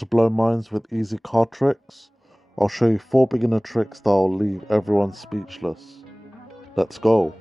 to blow minds with easy card tricks? I'll show you 4 beginner tricks that'll leave everyone speechless. Let's go.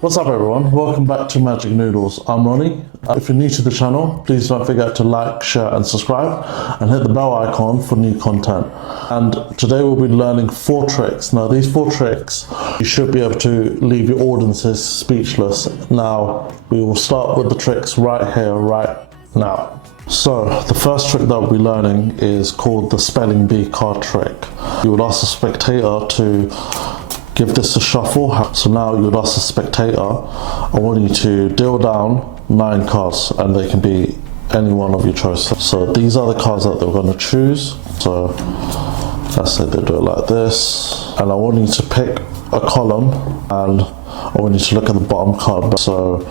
What's up everyone, welcome back to Magic Noodles. I'm Ronnie. If you're new to the channel, please don't forget to like, share and subscribe and hit the bell icon for new content. And today we'll be learning 4 tricks. Now these 4 tricks, you should be able to leave your audiences speechless. Now we will start with the tricks right here, right now. So the first trick that we'll be learning is called the spelling bee card trick. You would ask the spectator to give this a shuffle. So now you would ask the spectator, I want you to deal down 9 cards and they can be any one of your choice. So these are the cards that they're going to choose. So let's say they do it like this. And I want you to pick a column and I want you to look at the bottom card. So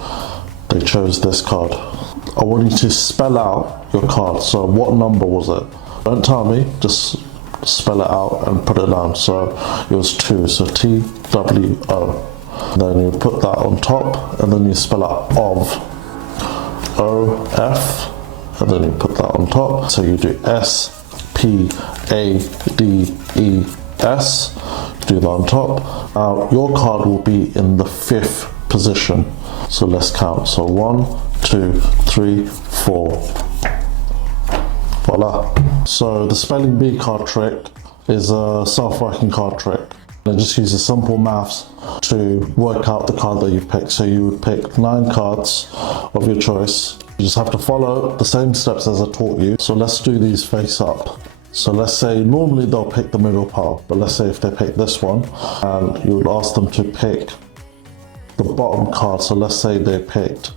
they chose this card. I want you to spell out your card. So what number was it? Don't tell me, just spell it out and put it down. So it was 2, so TWO. Then you put that on top and then you spell out of, OF, and then you put that on top. So you do SPADES, do that on top. Now your card will be in the 5th position. So let's count. So 1, 2, 3, 4. Voila. So the spelling bee card trick is a self-working card trick. It just uses simple maths to work out the card that you've picked. So you would pick 9 cards of your choice. You just have to follow the same steps as I taught you. So let's do these face up. So let's say normally they'll pick the middle pile, but let's say if they pick this one, and you would ask them to pick the bottom card. So let's say they picked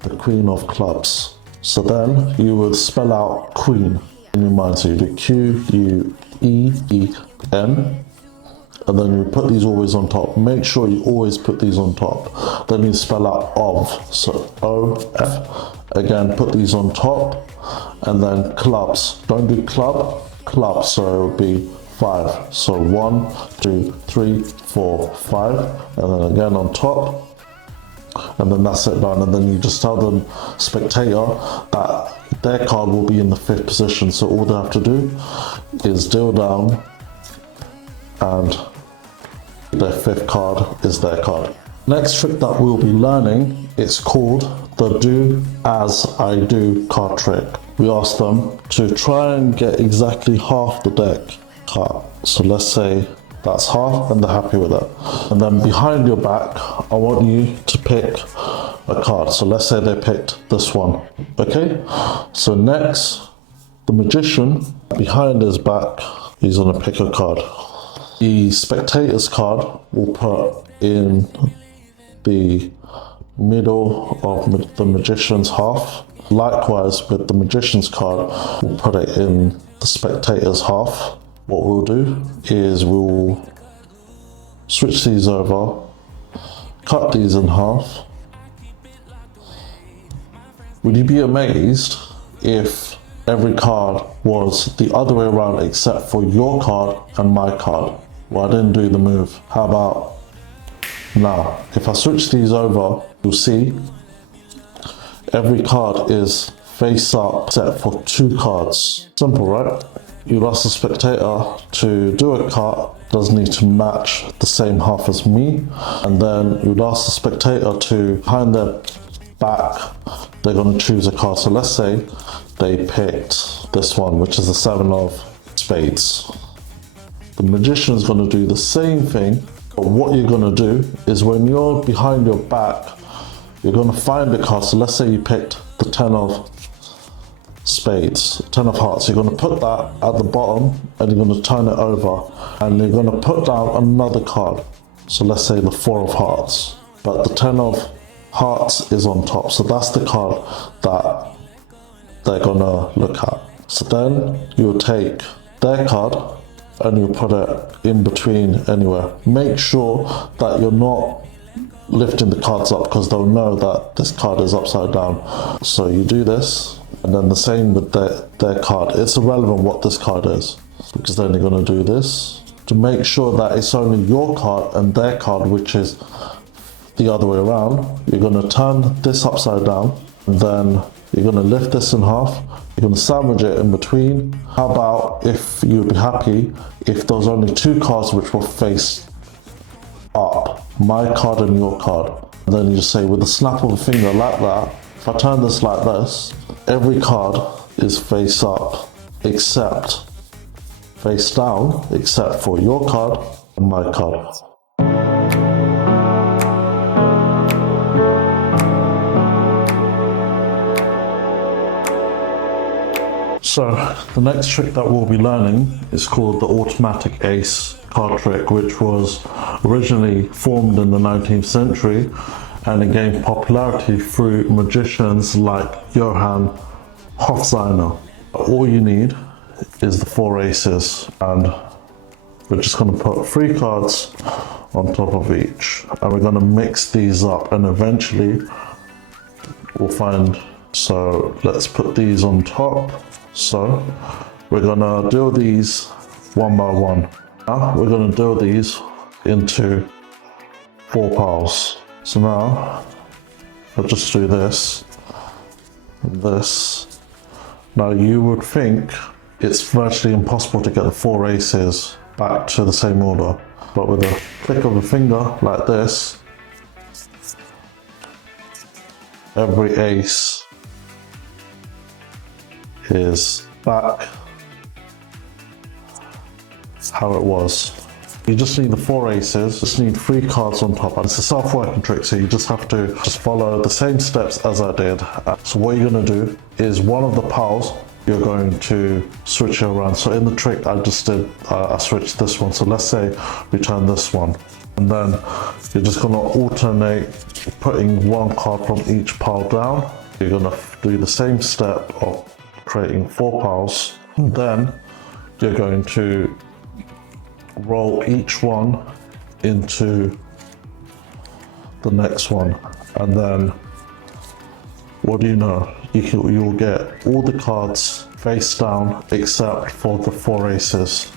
the Queen of Clubs. So then you would spell out Queen in your mind. So you do QUEEN, and then you put these always on top. Make sure you always put these on top. Then you spell out of, so OF. Again, put these on top, and then clubs. Don't do club, so it would be 5. So 1, 2, 3, 4, 5, and then again on top. And then that's it done. And then you just tell the spectator that their card will be in the 5th position. So all they have to do is deal down and their 5th card is their card. Next trick that we'll be learning is called the do as I do card trick. We ask them to try and get exactly half the deck card. So let's say that's half and they're happy with it. And then behind your back, I want you to pick a card. So let's say they picked this one, okay? So next, the magician, behind his back, he's gonna pick a card. The spectator's card will put in the middle of the magician's half. Likewise, with the magician's card, we'll put it in the spectator's half. What we'll do is we'll switch these over, cut these in half. Would you be amazed if every card was the other way around except for your card and my card? Well, I didn't do the move. How about now? If I switch these over, you'll see every card is face up except for 2 cards. Simple, right? You'd ask the spectator to do a card, doesn't need to match the same half as me. And then you'd ask the spectator to, behind their back, they're going to choose a card. So let's say they picked this one, which is the 7 of spades. The magician is going to do the same thing, but what you're going to do is when you're behind your back, you're going to find a card. So let's say you picked the 10 of spades, 10 of hearts. You're going to put that at the bottom and you're going to turn it over and you're going to put down another card. So let's say the 4 of hearts, but the 10 of hearts is on top. So that's the card that they're going to look at. So then you'll take their card and you put it in between anywhere. Make sure that you're not lifting the cards up because they'll know that this card is upside down. So you do this. And then the same with their card. It's irrelevant what this card is, because then you're going to do this to make sure that it's only your card and their card, which is the other way around. You're going to turn this upside down and then You're going to lift this in half. You're going to sandwich it in between. How about if you'd be happy if there was only two cards which were face up, my card and your card. And then you just say with a snap of a finger like that, if I turn this like this, every card is face up except face down, except for your card and my card. So the next trick that we'll be learning is called the automatic ace card trick, which was originally formed in the 19th century and it gained popularity through magicians like Johann Hofsteiner. All you need is the 4 aces, and we're just going to put 3 cards on top of each, and we're going to mix these up, and eventually we'll find. So let's put these on top. So we're gonna do these one by one. Now we're gonna do these into 4 piles. So now I'll just do this and this. Now you would think it's virtually impossible to get the 4 aces back to the same order, but with a click of a finger like this, every ace is back how it was. You just need the 4 aces, just need 3 cards on top, and it's a self-working trick, so you just have to just follow the same steps as I did. So what you're going to do is one of the piles you're going to switch it around. So in the trick I just did, I switched this one, so let's say we turn this one, and then you're just going to alternate putting 1 card from each pile down. You're going to do the same step of creating 4 piles, and then you're going to roll each one into the next one, and then what do you know, you'll get all the cards face down except for the 4 aces.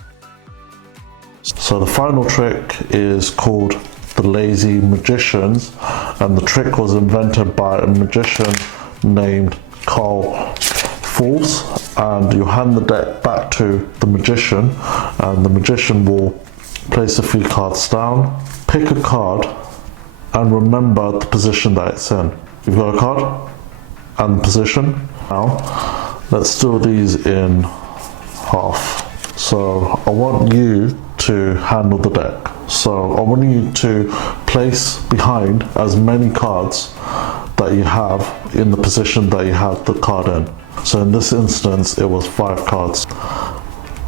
So the final trick is called the lazy magicians, and the trick was invented by a magician named Carl Falls, and you hand the deck back to the magician, and the magician will place a few cards down, pick a card, and remember the position that it's in. You've got a card and the position. Now let's do these in half. So I want you to handle the deck. So I want you to place behind as many cards that you have in the position that you have the card in. So in this instance, it was 5 cards.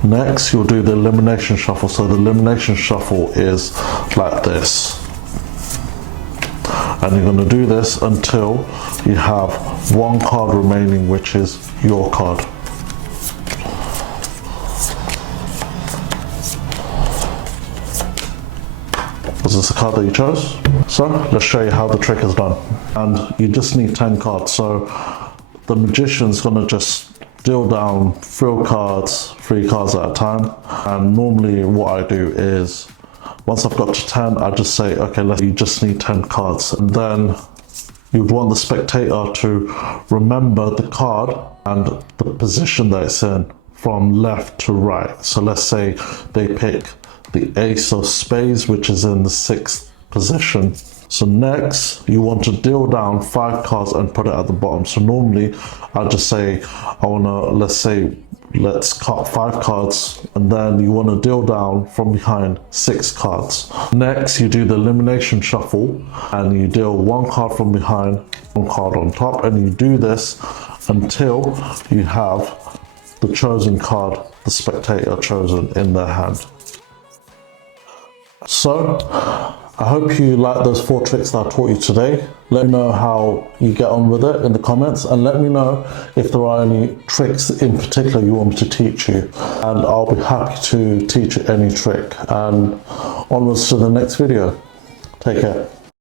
Next, you'll do the elimination shuffle. So the elimination shuffle is like this. And you're going to do this until you have 1 card remaining, which is your card. Was this the card that you chose? So let's show you how the trick is done. And you just need 10 cards. So the magician's gonna just deal down 3 cards at a time. And normally what I do is, once I've got to 10, I just say, okay, you just need 10 cards. And then you'd want the spectator to remember the card and the position that it's in from left to right. So let's say they pick the ace of spades, which is in the 6th position. So next, you want to deal down 5 cards and put it at the bottom. So normally, I just say, let's cut 5 cards, and then you want to deal down from behind 6 cards. Next, you do the elimination shuffle, and you deal 1 card from behind, 1 card on top, and you do this until you have the chosen card, the spectator chosen, in their hand. So, I hope you like those 4 tricks that I taught you today. Let me know how you get on with it in the comments, and let me know if there are any tricks in particular you want me to teach you, and I'll be happy to teach you any trick. And onwards to the next video. Take care.